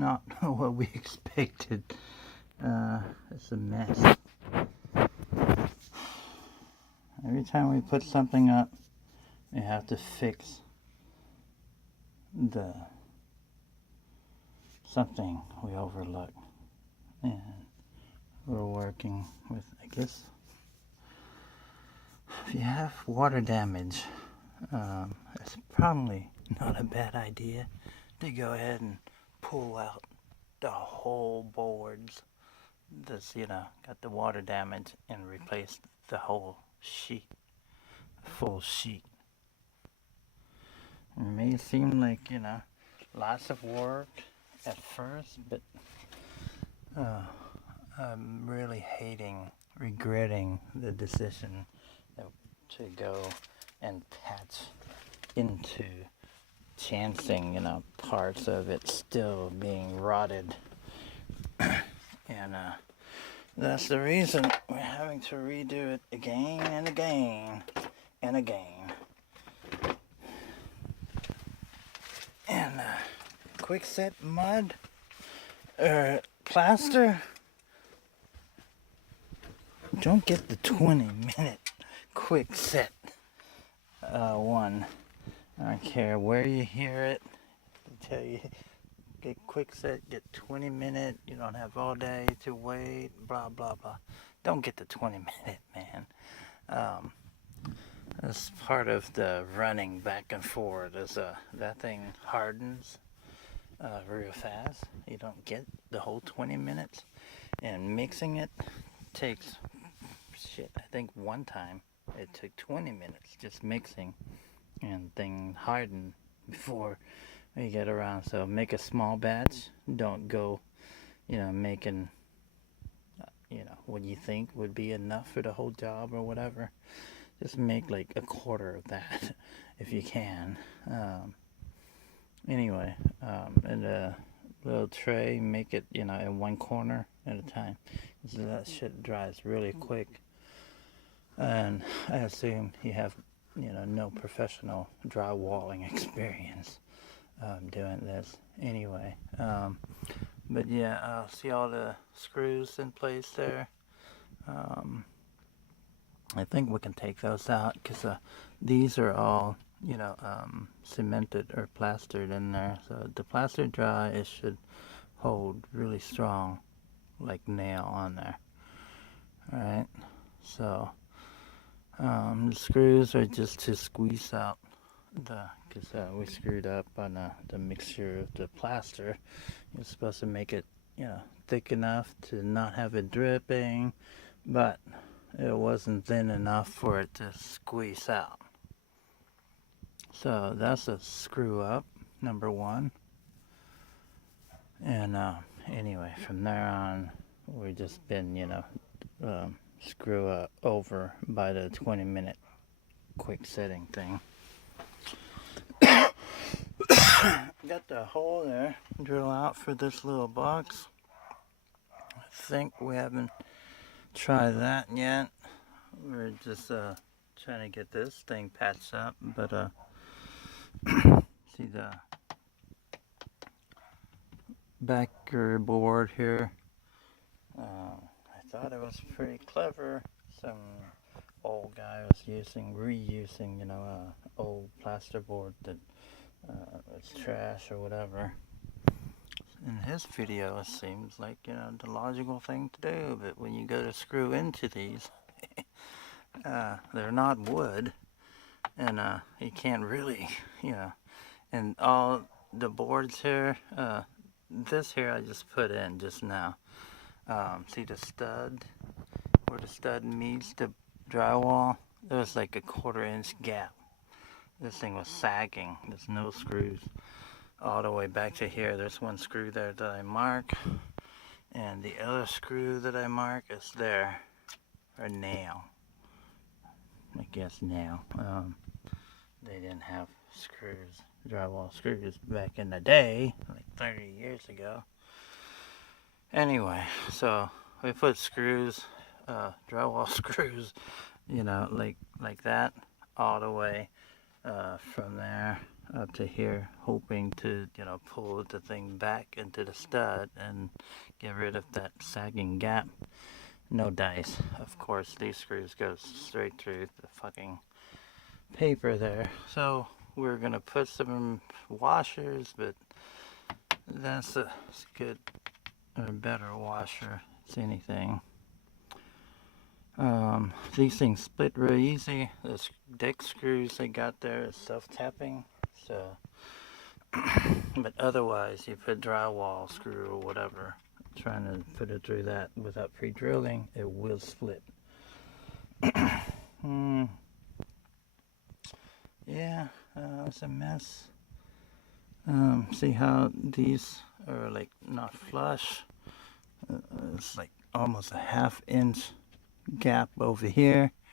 not what we expected. It's a mess. Every time we put something up, we have to fix the something we overlooked. And we're working with, I guess, if you have water damage, it's probably not a bad idea to go ahead and pull out the whole boards that's, got the water damage and replace the whole sheet, full sheet. It may seem like, lots of work at first, but I'm really regretting the decision to go and patch into chancing, parts of it still being rotted. And that's the reason we're having to redo it again and again and again. And quick set mud or plaster, don't get the 20-minute quick set one. I don't care where you hear it. I tell you, get quick set, get 20-minute. You don't have all day to wait. Blah blah blah. Don't get the 20-minute, man. As part of the running back and forth, that thing hardens real fast. You don't get the whole 20 minutes, and mixing it takes I think one time it took 20 minutes just mixing, and thing hardened before we get around. So make a small batch. Don't go, making, what you think would be enough for the whole job or whatever. Just make like a quarter of that if you can. Anyway, in a little tray, make it, in one corner at a time. So that shit dries really quick. And I assume you have, no professional drywalling experience doing this anyway. But yeah, see all the screws in place there. I think we can take those out because these are all, cemented or plastered in there. So the plaster dry, it should hold really strong, like nail on there. Alright, so the screws are just to squeeze out because we screwed up on the mixture of the plaster. You're supposed to make it, thick enough to not have it dripping, but it wasn't thin enough for it to squeeze out. So that's a screw up, number one. And anyway, from there on, we've just been, screw over by the 20-minute quick setting thing. Got the hole there, drill out for this little box. I think we haven't tried that yet. We're just trying to get this thing patched up, but see the backer board here. I thought it was pretty clever. Some old guy was reusing, old plasterboard that was trash or whatever. In his video, it seems like, the logical thing to do, but when you go to screw into these, they're not wood, and you can't really, and all the boards here, this here I just put in just now. See the stud, where the stud meets the drywall? There was like a 1/4-inch gap. This thing was sagging. There's no screws all the way back to here. There's one screw there that I mark, and the other screw that I mark is there, or nail. I guess nail. They didn't have screws, drywall screws back in the day, like 30 years ago. Anyway, so we put screws, drywall screws, like that, all the way from there up to here, hoping to, you know, pull the thing back into the stud and get rid of that sagging gap. No dice. Of course, these screws go straight through the fucking paper there. So we're gonna put some washers, but that's a good or better washer. It's anything. These things split real easy. The deck screws they got there is self-tapping, so but otherwise you put drywall screw or whatever, trying to put it through that without pre-drilling, it will split. Yeah, it's a mess. See how these are like not flush? It's like almost a 1/2 inch gap over here.